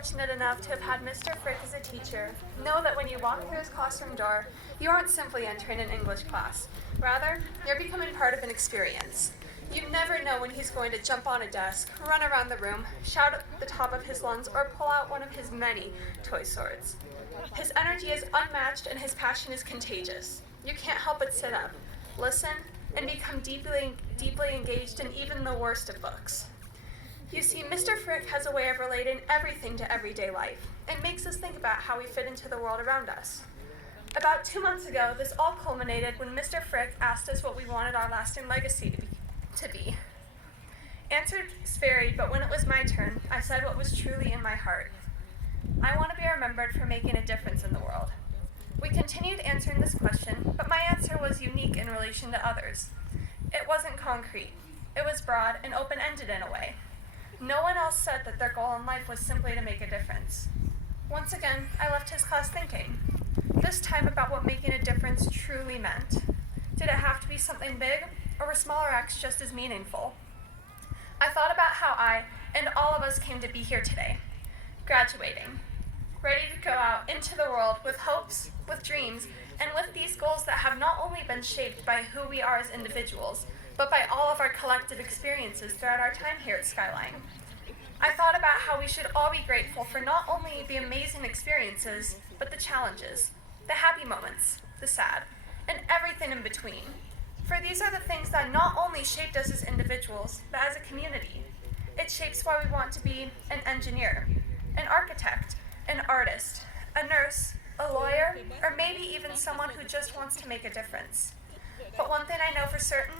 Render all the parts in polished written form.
fortunate enough to have had Mr. Frick as a teacher, know that when you walk through his classroom door, you aren't simply entering an English class. Rather, you're becoming part of an experience. You never know when he's going to jump on a desk, run around the room, shout at the top of his lungs, or pull out one of his many toy swords. His energy is unmatched and his passion is contagious. You can't help but sit up, listen, and become deeply engaged in even the worst of books. You see, Mr. Frick has a way of relating everything to everyday life and makes us think about how we fit into the world around us. About 2 months ago, this all culminated when Mr. Frick asked us what we wanted our lasting legacy to be. Answers varied, but when it was my turn, I said what was truly in my heart. I want to be remembered for making a difference in the world. We continued answering this question, but my answer was unique in relation to others. It wasn't concrete. It was broad and open-ended in a way. No one else said that their goal in life was simply to make a difference. Once again, I left his class thinking, this time about what making a difference truly meant. Did it have to be something big, or were smaller acts just as meaningful? I thought about how I, and all of us, came to be here today, graduating, ready to go out into the world with hopes, with dreams, and with these goals that have not only been shaped by who we are as individuals, but by all of our collective experiences throughout our time here at Skyline. I thought about how we should all be grateful for not only the amazing experiences, but the challenges, the happy moments, the sad, and everything in between. For these are the things that not only shaped us as individuals, but as a community. It shapes why we want to be an engineer, an architect, an artist, a nurse, a lawyer, or maybe even someone who just wants to make a difference. But one thing I know for certain,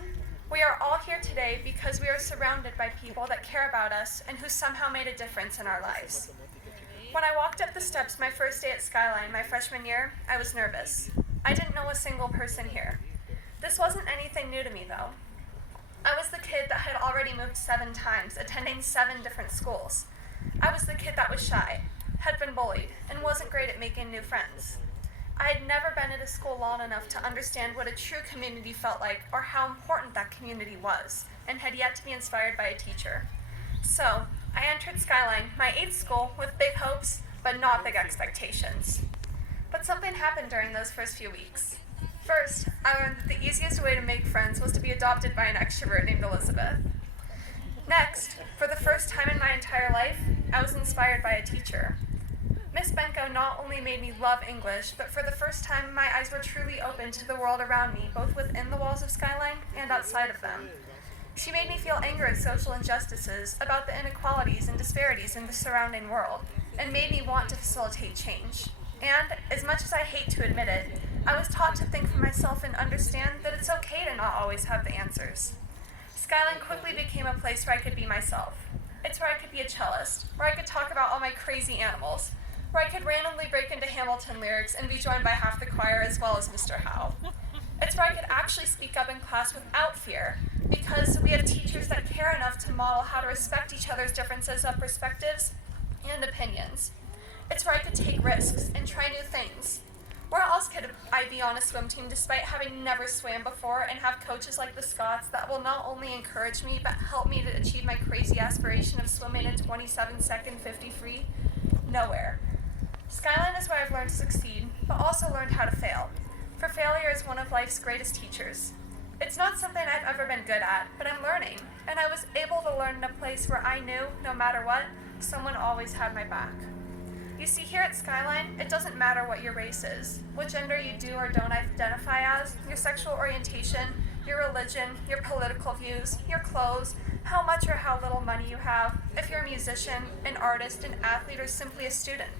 we are all here today because we are surrounded by people that care about us and who somehow made a difference in our lives. When I walked up the steps my first day at Skyline, my freshman year, I was nervous. I didn't know a single person here. This wasn't anything new to me, though. I was the kid that had already moved 7 times, attending 7 different schools. I was the kid that was shy, had been bullied, and wasn't great at making new friends. I had never been at a school long enough to understand what a true community felt like or how important that community was, and had yet to be inspired by a teacher. So, I entered Skyline, my 8th school, with big hopes, but not big expectations. But something happened during those first few weeks. First, I learned that the easiest way to make friends was to be adopted by an extrovert named Elizabeth. Next, for the first time in my entire life, I was inspired by a teacher. Miss Benko not only made me love English, but for the first time my eyes were truly open to the world around me, both within the walls of Skyline and outside of them. She made me feel anger at social injustices, about the inequalities and disparities in the surrounding world, and made me want to facilitate change. And, as much as I hate to admit it, I was taught to think for myself and understand that it's okay to not always have the answers. Skyline quickly became a place where I could be myself. It's where I could be a cellist, where I could talk about all my crazy animals, where I could randomly break into Hamilton lyrics and be joined by half the choir as well as Mr. Howe. It's where I could actually speak up in class without fear, because we have teachers that care enough to model how to respect each other's differences of perspectives and opinions. It's where I could take risks and try new things. Where else could I be on a swim team despite having never swam before and have coaches like the Scots that will not only encourage me but help me to achieve my crazy aspiration of swimming in 27-second 50 free? Nowhere. Skyline is where I've learned to succeed, but also learned how to fail. For failure is one of life's greatest teachers. It's not something I've ever been good at, but I'm learning, and I was able to learn in a place where I knew, no matter what, someone always had my back. You see, here at Skyline, it doesn't matter what your race is, what gender you do or don't identify as, your sexual orientation, your religion, your political views, your clothes, how much or how little money you have, if you're a musician, an artist, an athlete, or simply a student.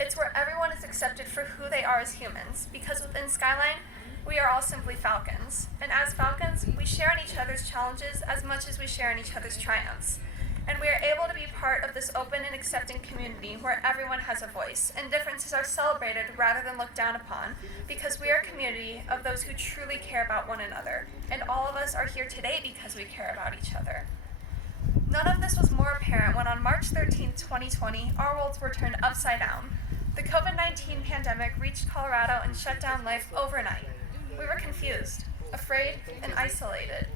It's where everyone is accepted for who they are as humans, because within Skyline, we are all simply Falcons. And as Falcons, we share in each other's challenges as much as we share in each other's triumphs. And we are able to be part of this open and accepting community where everyone has a voice, and differences are celebrated rather than looked down upon, because we are a community of those who truly care about one another, and all of us are here today because we care about each other. None of this was more apparent when on March 13, 2020, our worlds were turned upside down. The COVID-19 pandemic reached Colorado and shut down life overnight. We were confused, afraid, and isolated.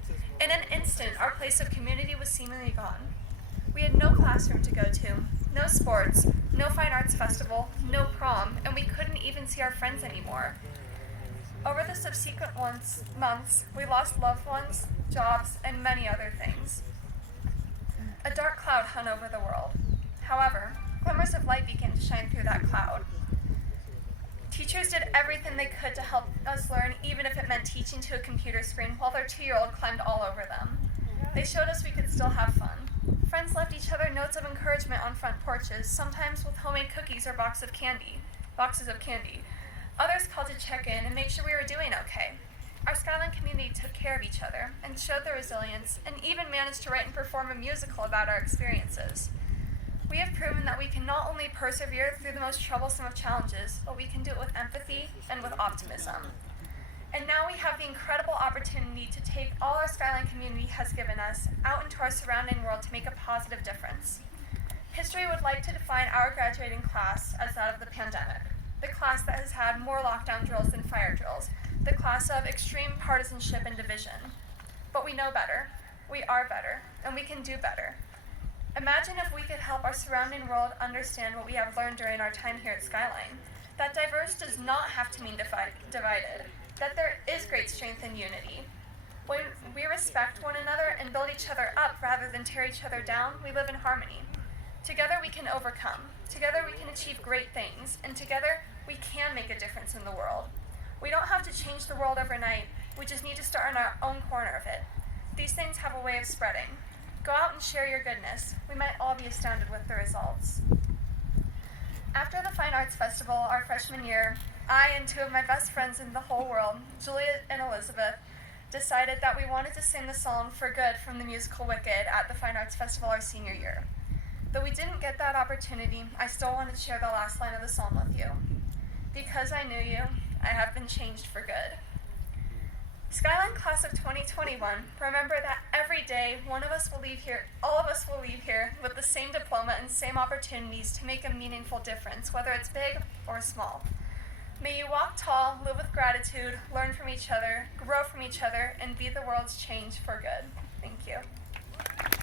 In an instant, our place of community was seemingly gone. We had no classroom to go to, no sports, no fine arts festival, no prom, and we couldn't even see our friends anymore. Over the subsequent months, we lost loved ones, jobs, and many other things. A dark cloud hung over the world. However, glimmers of light began to shine through that cloud. Teachers did everything they could to help us learn, even if it meant teaching to a computer screen while their 2-year-old climbed all over them. They showed us we could still have fun. Friends left each other notes of encouragement on front porches, sometimes with homemade cookies or boxes of candy. Others called to check in and make sure we were doing okay. Our Skyline community took care of each other and showed their resilience, and even managed to write and perform a musical about our experiences. We have proven that we can not only persevere through the most troublesome of challenges, but we can do it with empathy and with optimism. And now we have the incredible opportunity to take all our Skyline community has given us out into our surrounding world to make a positive difference. History would like to define our graduating class as that of the pandemic, the class that has had more lockdown drills than fire drills, the class of extreme partisanship and division. But we know better, we are better, and we can do better. Imagine if we could help our surrounding world understand what we have learned during our time here at Skyline, that diverse does not have to mean divided, that there is great strength in unity. When we respect one another and build each other up rather than tear each other down, we live in harmony. Together we can overcome, together we can achieve great things, and together we can make a difference in the world. We don't have to change the world overnight, we just need to start in our own corner of it. These things have a way of spreading. Go out and share your goodness. We might all be astounded with the results. After the Fine Arts Festival our freshman year, I and 2 of my best friends in the whole world, Julia and Elizabeth, decided that we wanted to sing the song For Good from the musical Wicked at the Fine Arts Festival our senior year. Though we didn't get that opportunity, I still wanted to share the last line of the song with you. Because I knew you, I have been changed for good. Skyline Class of 2021, remember that every day all of us will leave here with the same diploma and same opportunities to make a meaningful difference, whether it's big or small. May you walk tall, live with gratitude, learn from each other, grow from each other, and be the world's change for good. Thank you.